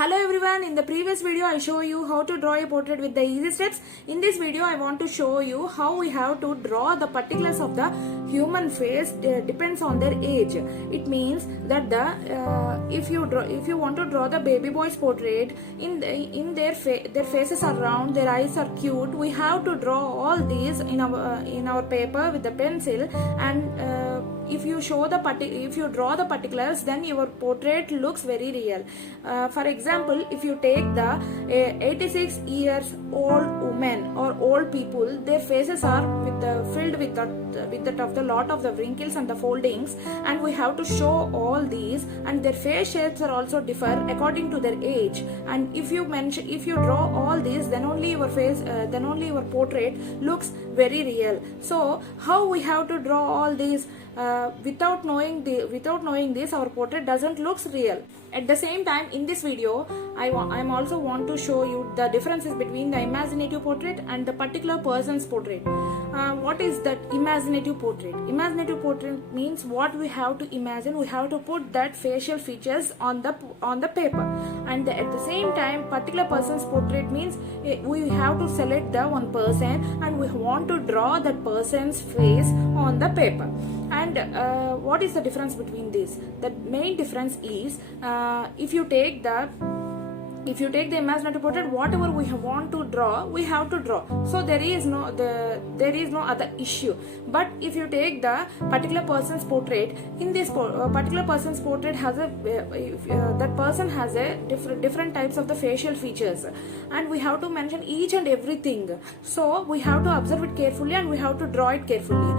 Hello everyone, in the previous video I show you how to draw a portrait with the easy steps. In this video I want to show you how we have to draw the particulars of the human face depends on their age. It means that if you want to draw the baby boy's portrait, their faces are round, their eyes are cute, we have to draw all these in our paper with the pencil, and if you draw the particulars, then your portrait looks very real. For example, if you take the 86 years old women or old people, their faces are filled with the lot of the wrinkles and the foldings, and we have to show all these, and their face shapes are also differ according to their age. And if you draw all these, then only your portrait looks very real. So how we have to draw all these? Without knowing this, our portrait doesn't looks real. At the same time, in this video I'm also want to show you the differences between the imaginative portrait and the particular person's portrait. What is that imaginative portrait? Imaginative portrait means what we have to imagine, we have to put that facial features on the paper. And at the same time, particular person's portrait means we have to select the one person and we want to draw that person's face on the paper. And what is the difference between this? The main difference is if you take the imaginative portrait, whatever we want to draw, we have to draw. So there is no other issue. But if you take the particular person's portrait, in this particular person's portrait has that person has a different types of the facial features, and we have to mention each and everything. So we have to observe it carefully and we have to draw it carefully.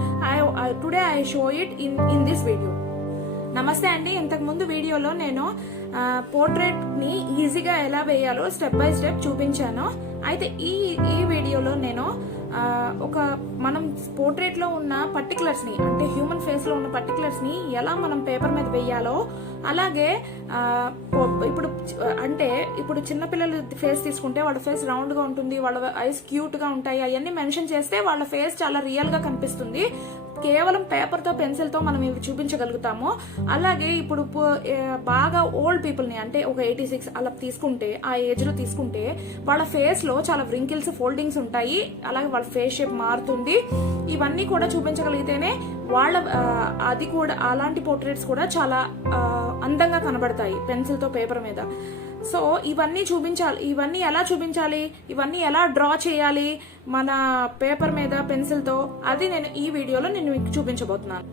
Today I show it in this video. నమస్తే అండి. ఇంతకుముందు వీడియోలో నేను పోర్ట్రేట్ని ఈజీగా ఎలా వేయాలో step by step చూపించాను. అయితే ఈ వీడియోలో నేను మనం పోర్ట్రేట్లో ఉన్న పర్టికులర్స్ని, అంటే హ్యూమన్ ఫేస్లో ఉన్న పర్టికులర్స్ని ఎలా మనం పేపర్ మీద వేయాలో, అలాగే ఇప్పుడు చిన్నపిల్లలు ఫేస్ తీసుకుంటే వాళ్ళ ఫేస్ రౌండ్గా ఉంటుంది, వాళ్ళ ఐస్ క్యూట్గా ఉంటాయి, అవన్నీ మెన్షన్ చేస్తే వాళ్ళ ఫేస్ చాలా రియల్గా కనిపిస్తుంది. కేవలం పేపర్తో పెన్సిల్తో మనం ఇవి చూపించగలుగుతాము. అలాగే ఇప్పుడు బాగా ఓల్డ్ పీపుల్ని, అంటే ఒక 86 అలా తీసుకుంటే, ఆ ఏజ్లో తీసుకుంటే వాళ్ళ ఫేస్లో చాలా వ్రింకిల్స్, ఫోల్డింగ్స్ ఉంటాయి, అలాగే వాళ్ళ ఫేస్ షేప్ మారుతుంది. ఇవన్నీ కూడా చూపించగలిగితేనే అది కూడా అలాంటి పోర్ట్రేట్స్ కూడా చాలా అందంగా కనబడతాయి పెన్సిల్తో పేపర్ మీద. సో ఇవన్నీ చూపించాలి. ఇవన్నీ ఎలా చూపించాలి, ఇవన్నీ ఎలా డ్రా చేయాలి మన పేపర్ మీద పెన్సిల్తో, అది నేను ఈ వీడియోలో మీకు చూపించబోతున్నాను.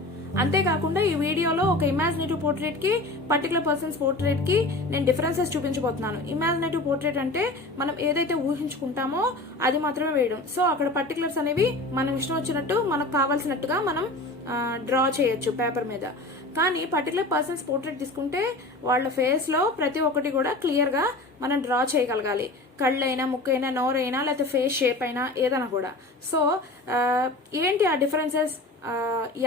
అంతేకాకుండా ఈ వీడియోలో ఒక ఇమాజినేటివ్ పోర్ట్రేట్ కి, పర్టికులర్ పర్సన్స్ పోర్ట్రేట్ కి నేను డిఫరెన్సెస్ చూపించబోతున్నాను. ఇమాజినేటివ్ పోర్ట్రేట్ అంటే మనం ఏదైతే ఊహించుకుంటామో అది మాత్రమే వేయడం. సో అక్కడ పర్టికులర్స్ అనేవి మనం ఇష్టం వచ్చినట్టు, మనకు కావాల్సినట్టుగా మనం డ్రా చేయొచ్చు పేపర్ మీద. కానీ పర్టికులర్ పర్సన్స్ పోర్ట్రేట్ తీసుకుంటే వాళ్ళ ఫేస్ లో ప్రతి ఒక్కటి కూడా క్లియర్ గా మనం డ్రా చేయగలగాలి. కళ్ళైనా, ముక్కైనా, నోరైనా, లేకపోతే ఫేస్ షేప్ అయినా, ఏదైనా కూడా. సో ఏంటి ఆ డిఫరెన్సెస్,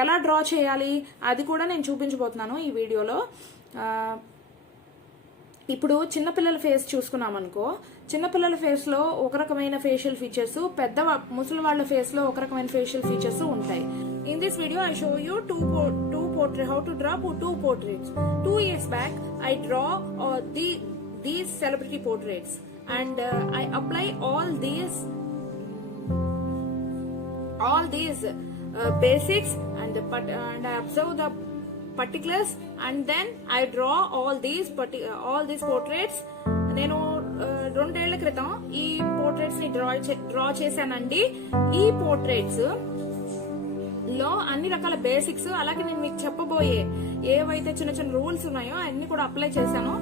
ఎలా డ్రా చేయాలి అది కూడా నేను చూపించబోతున్నాను ఈ వీడియోలో. ఇప్పుడు చిన్నపిల్లల ఫేస్ చూసుకున్నాం అనుకో, చిన్నపిల్లల ఫేస్ లో ఒక రకమైన ఫేషియల్ ఫీచర్స్, ముసలి వాళ్ళ ఫేస్ లో ఒక రకమైన ఫేషియల్ ఫీచర్స్ ఉంటాయి. In this video I show you how to draw two portraits. 2 years back I draw these celebrity portraits, and I apply all these basics, and I observe the particulars, and then I draw all these portraits. నేను 2 ఏళ్ల క్రితం ఈ పోర్ట్రేట్స్ ని డ్రా చేశానండి. ఈ పోర్ట్రేట్స్ లో అన్ని రకాల బేసిక్స్, అలాగే నేను మీకు చెప్పబోయే ఏవైతే చిన్న చిన్న రూల్స్ ఉన్నాయో అన్ని కూడా అప్లై చేశాను.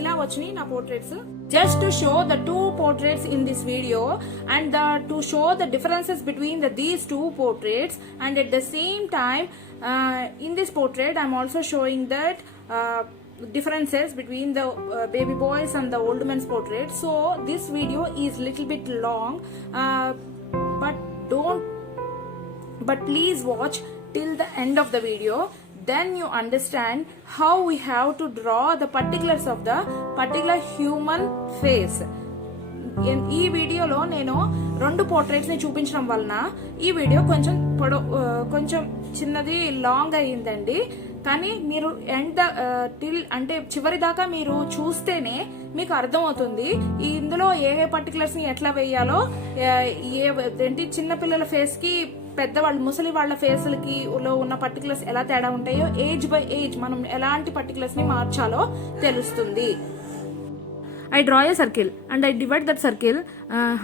ఇలా వచ్చినాయి నా portraits. Just to show the two portraits in this video, and to show the differences between these two portraits, and at the same time in this portrait I'm also showing that differences between the baby boys and the old men's portrait. So this video is little bit long, but please watch till the end of the video. Then you understand how we have to draw the particulars of the particular human face. ఈ వీడియోలో నేను 2 పోర్ట్రేట్స్ ని చూపించడం వలన ఈ వీడియో కొంచెం చిన్నది, లాంగ్ అయ్యిందండి. కానీ మీరు ఎండ్ టిల్ అంటే చివరి దాకా మీరు చూస్తేనే మీకు అర్థమవుతుంది ఇందులో ఏ పర్టికులర్స్ ని ఎట్లా వేయాలో, ఏంటి చిన్నపిల్లల ఫేస్ కి పెద్దవాళ్ళు ముసలి వాళ్ళ ఫేస్లకి లో ఉన్న పర్టికులర్స్ ఎలా తేడా ఉంటాయో ఏజ్ బై ఏజ్ మనం ఎలాంటి పర్టికులర్స్ ని మార్చాలో తెలుస్తుంది. I draw a circle and I divide that circle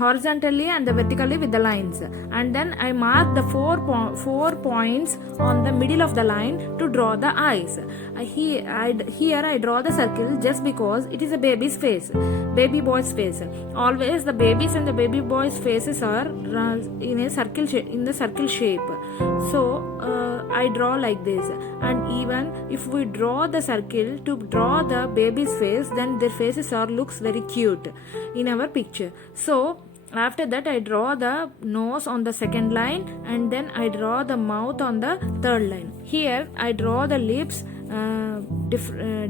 horizontally and vertically with the lines, and then I mark the four points on the middle of the line to draw the eyes. Here I draw the circle just because it is a baby's face, baby boy's face. Always the babies and the baby boys' faces are in a circle in the circle shape. So I draw like this, and even if we draw the circle to draw the baby's face, then their faces are looks very cute in our picture. So after that I draw the nose on the second line, and then I draw the mouth on the third line. Here I draw the lips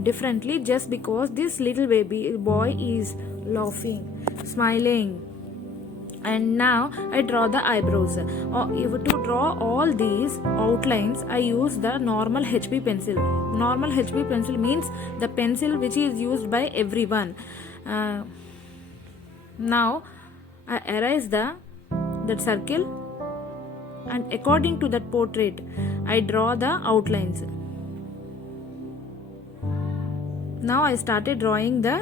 differently just because this little baby boy is laughing, smiling. And now I draw the eyebrows. To draw all these outlines I use the normal HB pencil. Normal HB pencil means the pencil which is used by everyone. Now I erase that circle, and according to that portrait I draw the outlines. Now I started drawing the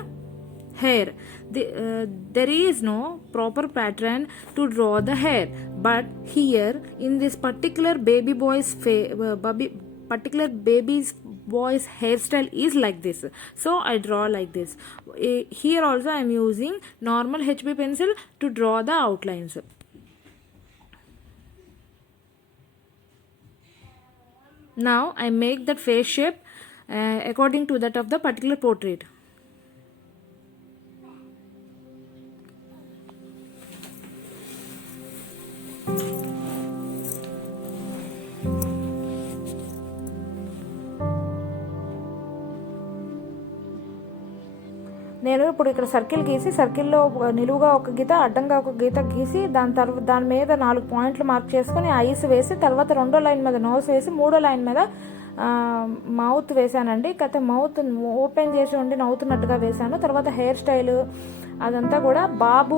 hair. There is no proper pattern to draw the hair, but here in this particular baby's hairstyle is like this, so I draw like this. Here also I am using normal HB pencil to draw the outlines. Now I make that face shape according to that of the particular portrait. నేను ఇప్పుడు ఇక్కడ సర్కిల్ గీసి సర్కిల్లో నిలువుగా ఒక గీత అడ్డంగా ఒక గీత గీసి దాని మీద 4 పాయింట్లు మార్క్ చేసుకుని ఐస్ వేసి తర్వాత రెండో లైన్ మీద నోస్ వేసి మూడో లైన్ మీద మౌత్ వేసానండి. కాకపోతే మౌత్ ఓపెన్ చేసి ఉండి నవ్వుతున్నట్టుగా వేశాను. తర్వాత హెయిర్ స్టైల్ అదంతా కూడా బాబు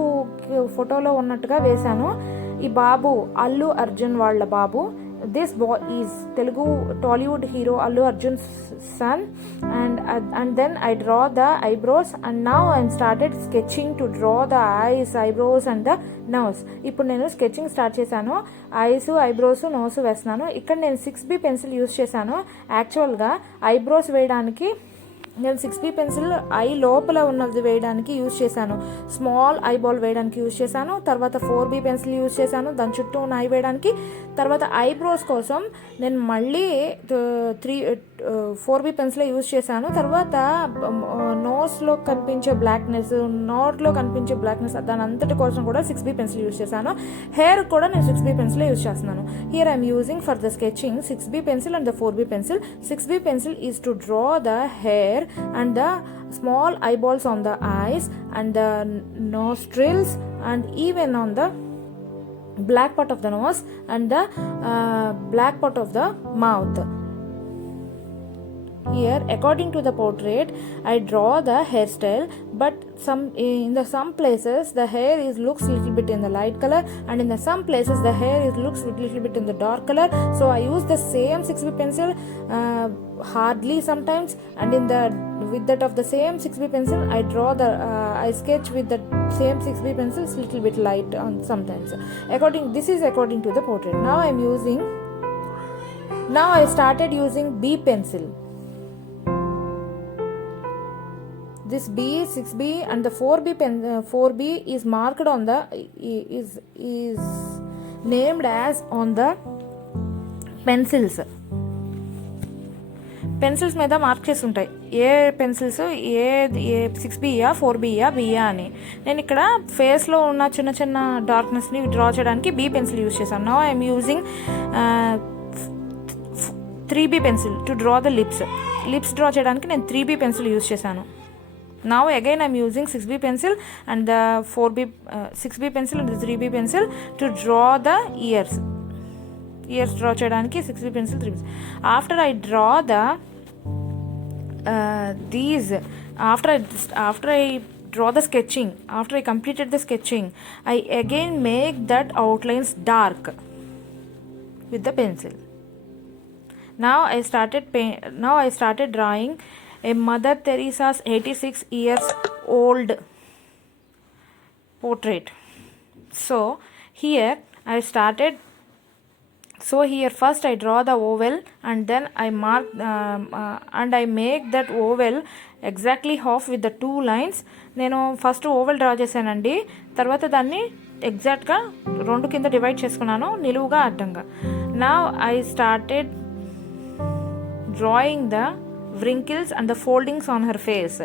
ఫోటోలో ఉన్నట్టుగా వేశాను. ఈ బాబు అల్లు అర్జున్ వాళ్ళ బాబు. This boy is Telugu Tollywood hero Allu Arjun's son, and then I draw the eyebrows, and now I started sketching to draw the eyes, eyebrows and the nose. ఇప్పుడు నేను స్కెచింగ్ స్టార్ట్ చేశాను. ఐస్, ఐబ్రోస్, నోస్ వేస్తున్నాను. ఇక్కడ నేను 6B pencil use చేశాను. యాక్చువల్గా ఐబ్రోస్ వేయడానికి నేను 6B పెన్సిల్ ఐ లోపల ఉన్నది వేయడానికి యూజ్ చేశాను. స్మాల్ ఐబాల్ వేయడానికి యూజ్ చేశాను. తర్వాత 4B పెన్సిల్ యూజ్ చేశాను దాని చుట్టూ ఉన్న ఐ వేయడానికి. తర్వాత ఐబ్రోస్ కోసం నేను మళ్ళీ 4B పెన్సిల్ యూజ్ చేశాను. తర్వాత నోస్లో కనిపించే బ్లాక్నెస్, నోట్లో కనిపించే బ్లాక్నెస్ దాని అంతటి కోసం కూడా 6B పెన్సిల్ యూజ్ చేశాను. హెయిర్ కూడా నేను 6B పెన్సిల్ యూజ్ చేస్తున్నాను. Here I'm using for the sketching 6B pencil and the 4B pencil. 6B pencil is to draw the hair and the small eyeballs on the eyes and the nostrils and even on the black part of the nose and the black part of the mouth. Here according to the portrait I draw the hairstyle, but some places the hair looks little bit in the light color, and in some places the hair looks little bit in the dark color. So I use the same 6B pencil hardly sometimes, and with that of the same 6B pencil I sketch with the same 6B pencils little bit light on sometimes. This is according to the portrait. Now I started using B pencil. This B, 6B and the 4B is marked on the is named as on the pencils. Pencils మీద మార్క్ చేసి ఉంటాయి ఏ పెన్సిల్స్ ఏ 6Bయా 4Bయా బియా అని. నేను ఇక్కడ ఫేస్లో ఉన్న చిన్న చిన్న డార్క్నెస్ని డ్రా చేయడానికి B పెన్సిల్ యూజ్ చేశాను. Now I'm using 3B pencil to draw the lips draw చేయడానికి నేను 3B పెన్సిల్ యూజ్ చేశాను. Now again I am using 6B pencil and the 6B pencil and the 3B pencil to draw the ears. Years draw చేయడానికి 6B pencil 3B. After I draw the these after I draw the sketching, after I completed the sketching, I again make that outlines dark with the pencil. Now I started drawing a Mother Teresa's 86 years old portrait. So here first I draw the oval, and then I mark and I make that oval exactly half with the 2 lines. నేను first oval draw చేశానండి, తర్వాత దాన్ని ఎగ్జాక్ట్గా 2 కింద డివైడ్ చేసుకున్నాను, నిలువుగా అడ్డంగా. Now I started drawing the wrinkles and the foldings on her face.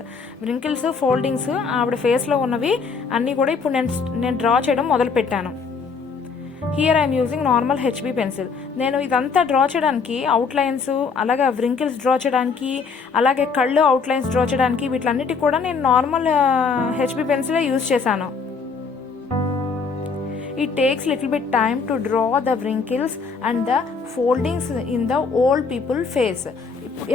wrinkles foldings ఆవిడ ఫేస్లో ఉన్నవి అన్నీ కూడా ఇప్పుడు నేను డ్రా చేయడం మొదలు పెట్టాను. Here I'm using normal HB pencil. నేను ఇదంతా డ్రా చేయడానికి అవుట్లైన్స్, అలాగే వ్రింకిల్స్ డ్రా చేయడానికి, అలాగే కళ్ళు అవుట్లైన్స్ డ్రా చేయడానికి వీటిలన్నిటికీ కూడా నేను నార్మల్ HB పెన్సిలే యూజ్ చేశాను. It takes little bit time to draw the wrinkles and the foldings in the old people face.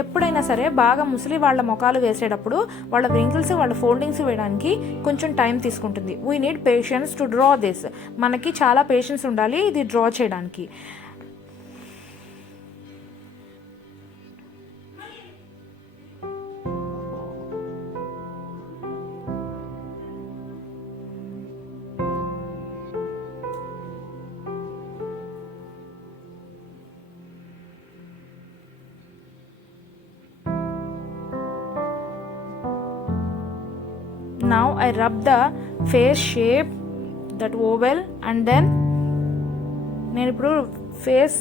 ఎప్పుడైనా సరే బాగా ముసలి వాళ్ళ ముఖాలు వేసేటప్పుడు వాళ్ళ wrinkles, వాళ్ళ ఫోల్డింగ్స్ వేయడానికి కొంచెం టైం తీసుకుంటుంది. We need patience to draw this. మనకి చాలా పేషెన్స్ ఉండాలి ఇది డ్రా చేయడానికి. Now I rub the face shape, that oval, and then నేను ఇప్పుడు ఫేస్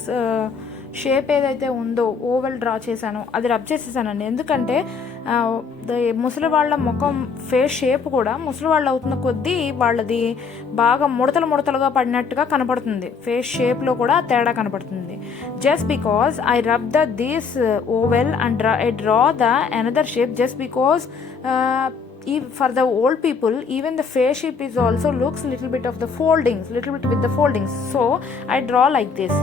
షేప్ ఏదైతే ఉందో ఓవెల్ డ్రా చేశానో అది రబ్ చేసేసానండి. ఎందుకంటే ముసలి వాళ్ళ ముఖం ఫేస్ షేప్ కూడా ముసలి వాళ్ళు అవుతున్న కొద్దీ వాళ్ళది బాగా ముడతలుగా పడినట్టుగా కనపడుతుంది, ఫేస్ షేప్లో కూడా తేడా కనపడుతుంది. Just because I rub this oval and I draw the another shape, just because for the old people even the face shape is also looks little bit with the foldings, so I draw like this.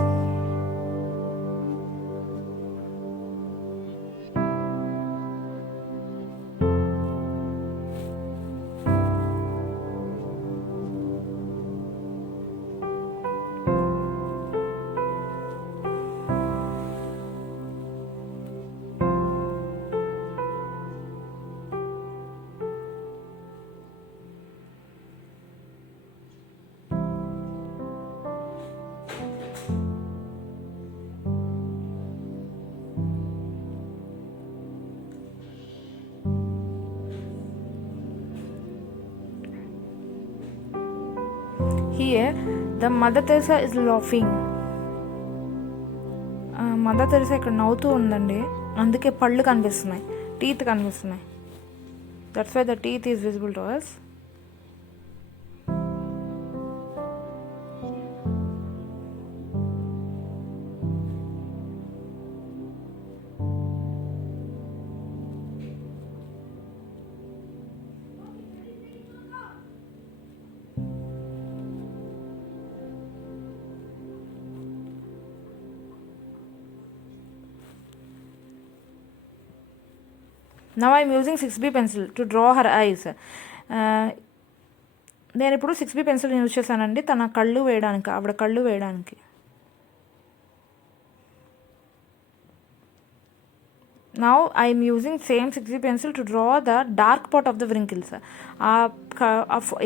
Here the Mother Teresa is laughing. Mother Teresa ఇక్కడ నవ్వుతూ ఉందండి, అందుకే పళ్ళు కనిపిస్తున్నాయి, teeth కనిపిస్తున్నాయి. That's why the teeth is visible to us. Now I am using 6B pencil to draw her eyes. నేను ఇప్పుడు 6B pencil use చేశానండి తన కళ్ళు వేయడానికి, ఆవిడ కళ్ళు వేయడానికి. Now I am using same 6B pencil to draw the dark part of the wrinkles.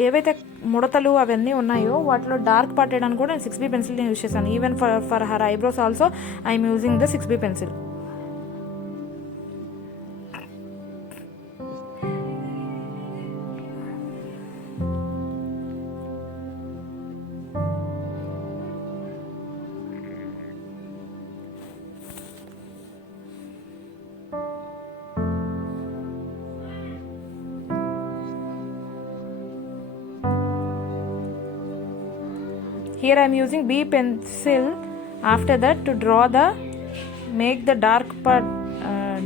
ఏవైతే ముడతలు అవన్నీ ఉన్నాయో వాటిలో డార్క్ పార్ట్ వేయడానికి కూడా నేను 6B పెన్సిల్ని యూజ్ చేశాను. Even for her eyebrows also I M using the 6B pencil. Here I am using B pencil after that to draw make the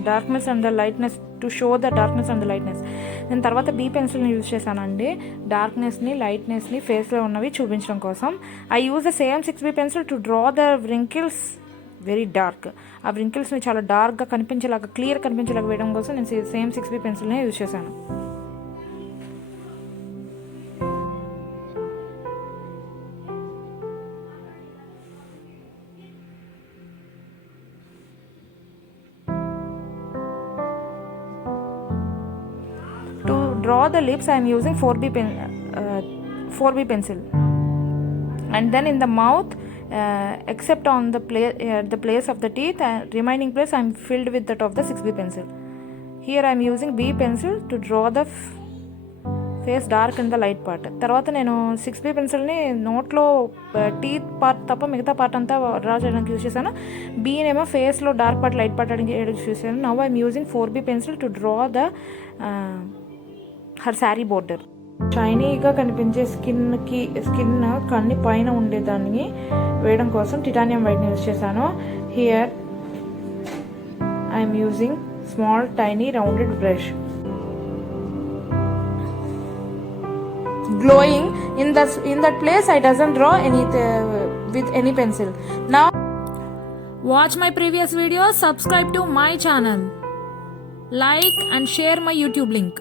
darkness and the lightness, to show the darkness and the lightness. నేను తర్వాత బీ పెన్సిల్ని యూజ్ చేశానండి, డార్క్నెస్ని లైట్నెస్ని ఫేస్లో ఉన్నవి చూపించడం కోసం. I use the same 6B pencil to draw the wrinkles very dark. ఆ వ్రింకిల్స్ని చాలా డార్క్గా కనిపించేలాగా, క్లియర్ కనిపించేలాగా వేయడం కోసం నేను సేమ్ 6B పెన్సిల్నే యూజ్ చేశాను. Draw the lips, I am using 4B pencil, and then in the mouth, except on the place of the teeth, remaining place I am filled with that of the 6B pencil. Here I am using B pencil to draw the face dark and the light part. తర్వాత నేను 6B పెన్సిల్ని నోట్లో teeth part తప్ప మిగతా పార్ట్ అంతా డ్రా చేయడానికి యూజ్ చేశాను. బీనేమో ఫేస్లో డార్క్ పార్ట్ లైట్ పార్ట్ అని యూజ్ చేశాను. Now I'm using 4B pencil to draw the her sari border. షైనీగా కనిపించే స్కిన్ కన్ని పైన ఉండేదాన్ని వేయడం కోసం టిటానియం వైట్ని యూజ్ చేశాను. Here I'm using small tiny rounded brush. Glowing in that place I doesn't draw with any pencil. Now watch my previous videos, subscribe to my channel, like and share my YouTube link.